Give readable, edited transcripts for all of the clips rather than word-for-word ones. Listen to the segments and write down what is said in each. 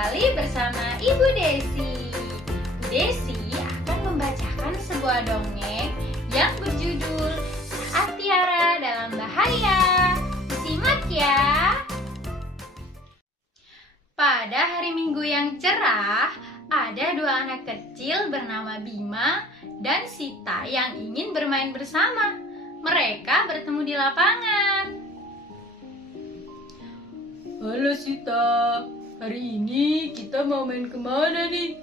kembali bersama Ibu Desi. Ibu Desi akan membacakan sebuah dongeng yang berjudul Saat Tiara Dalam Bahaya. Simak ya. Pada hari Minggu yang cerah, ada dua anak kecil bernama Bima dan Sita yang ingin bermain bersama. Mereka bertemu di lapangan. Halo Sita, hari ini kita mau main kemana nih?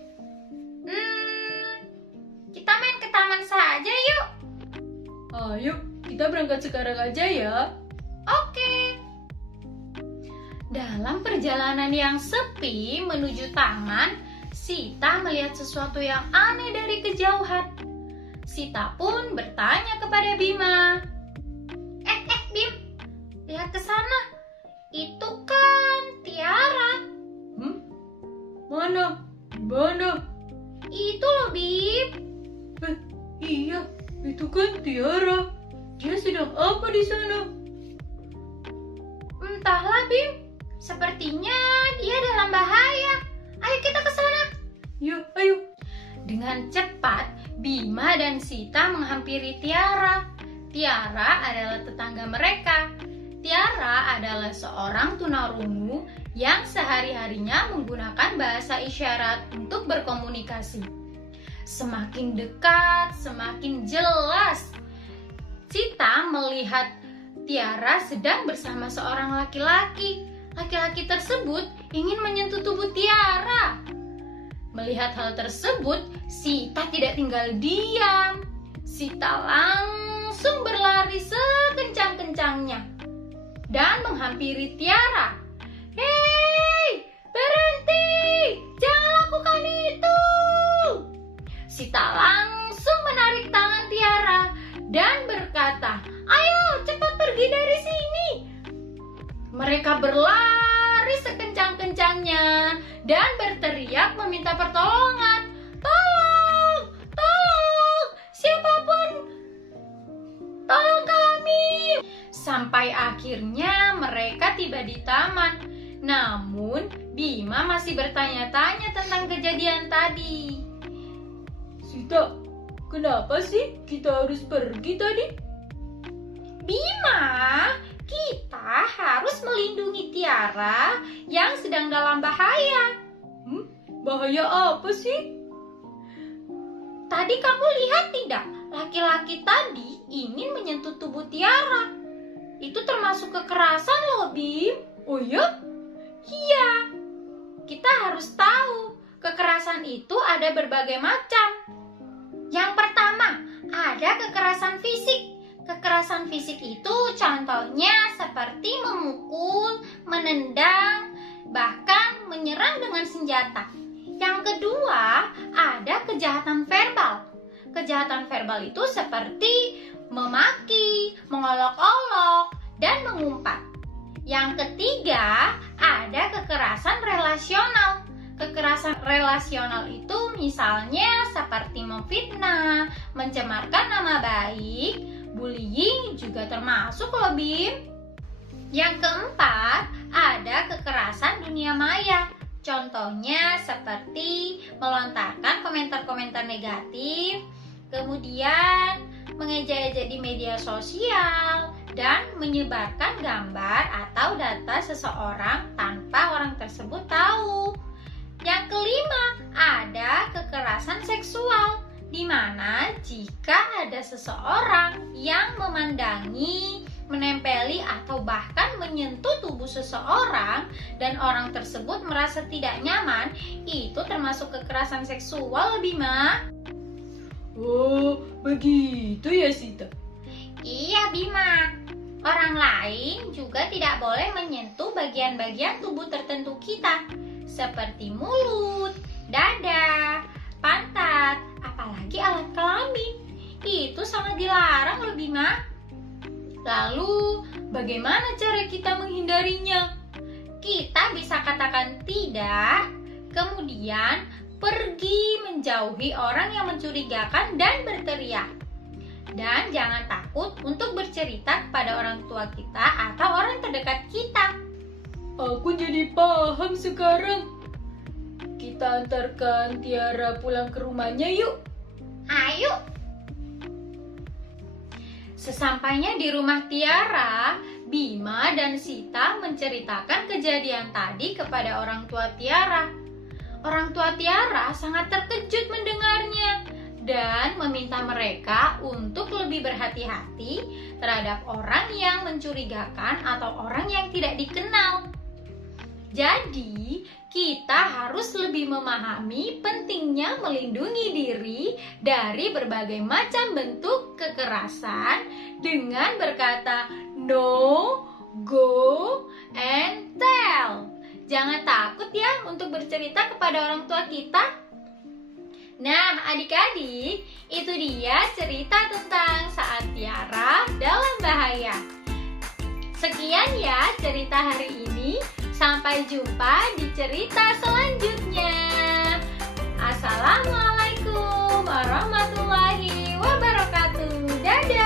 Kita main ke taman saja yuk. Ayo, kita berangkat sekarang aja ya. Oke. Dalam perjalanan yang sepi menuju taman, Sita melihat sesuatu yang aneh dari kejauhan. Sita pun bertanya kepada Bima. Bim, lihat ke sana. Itu kan Tiara. Mana? Di mana? Itu loh, Bim. Iya, itu kan Tiara. Dia sedang apa di sana? Entahlah, Bim. Sepertinya dia dalam bahaya. Ayo kita ke sana. Ya, ayo. Dengan cepat, Bima dan Sita menghampiri Tiara. Tiara adalah tetangga mereka. Tiara adalah seorang tunarungu yang sehari-harinya menggunakan bahasa isyarat untuk berkomunikasi. Semakin dekat, semakin jelas. Sita melihat Tiara sedang bersama seorang laki-laki. Laki-laki tersebut ingin menyentuh tubuh Tiara. Melihat hal tersebut, Sita tidak tinggal diam. Sita langsung berlari sekencang-kencangnya dan menghampiri Tiara. Hei, berhenti! Jangan lakukan itu! Sita langsung menarik tangan Tiara dan berkata, "Ayo, cepat pergi dari sini!" Mereka berlari sekencang-kencangnya dan berteriak meminta pertolongan. Tolong! Tolong! Siapapun! Tolong kami! Sampai akhirnya mereka tiba di taman. Namun, Bima masih bertanya-tanya tentang kejadian tadi. Sita, kenapa sih kita harus pergi tadi? Bima, kita harus melindungi Tiara yang sedang dalam bahaya. Bahaya apa sih? Tadi kamu lihat tidak? Laki-laki tadi ingin menyentuh tubuh Tiara. Itu termasuk kekerasan loh, Bim. Oh ya? Iya. Kita harus tahu, kekerasan itu ada berbagai macam. Yang pertama, ada kekerasan fisik. Kekerasan fisik itu contohnya seperti memukul, menendang, bahkan menyerang dengan senjata. Yang kedua, ada kejahatan verbal. Kejahatan verbal itu seperti memaki, mengolok-olok, dan mengumpat. Yang ketiga, ada kekerasan relasional. Kekerasan relasional itu misalnya seperti memfitnah, mencemarkan nama baik, bullying juga termasuk loh, Bim. Yang keempat, ada kekerasan dunia maya. Contohnya seperti melontarkan komentar-komentar negatif, kemudian mengejek-ejek di media sosial, dan menyebarkan gambar atau data seseorang tanpa orang tersebut tahu. Yang kelima, ada kekerasan seksual, di mana jika ada seseorang yang memandangi, menempeli, atau bahkan menyentuh tubuh seseorang dan orang tersebut merasa tidak nyaman, itu termasuk kekerasan seksual, Bima. Oh, begitu ya Sita? Iya, Bima. Orang lain juga tidak boleh menyentuh bagian-bagian tubuh tertentu kita, seperti mulut, dada, pantat, apalagi alat kelamin. Itu sangat dilarang loh, Bima. Lalu, bagaimana cara kita menghindarinya? Kita bisa katakan tidak, kemudian pergi menjauhi orang yang mencurigakan dan berteriak. Dan jangan takut untuk bercerita kepada orang tua kita atau orang terdekat kita. Aku jadi paham sekarang. kita antarkan Tiara pulang ke rumahnya yuk. Ayo. Sesampainya di rumah Tiara, Bima dan Sita menceritakan kejadian tadi kepada orang tua Tiara. Orang tua Tiara sangat terkejut mendengarnya dan meminta mereka untuk lebih berhati-hati terhadap orang yang mencurigakan atau orang yang tidak dikenal. Jadi, kita harus lebih memahami pentingnya melindungi diri dari berbagai macam bentuk kekerasan dengan berkata no, go, and tell. Jangan takut ya untuk bercerita kepada orang tua kita. Nah, adik-adik, itu dia cerita tentang saat Tiara dalam bahaya. Sekian ya cerita hari ini. Sampai jumpa di cerita selanjutnya. Assalamualaikum warahmatullahi wabarakatuh. Dadah.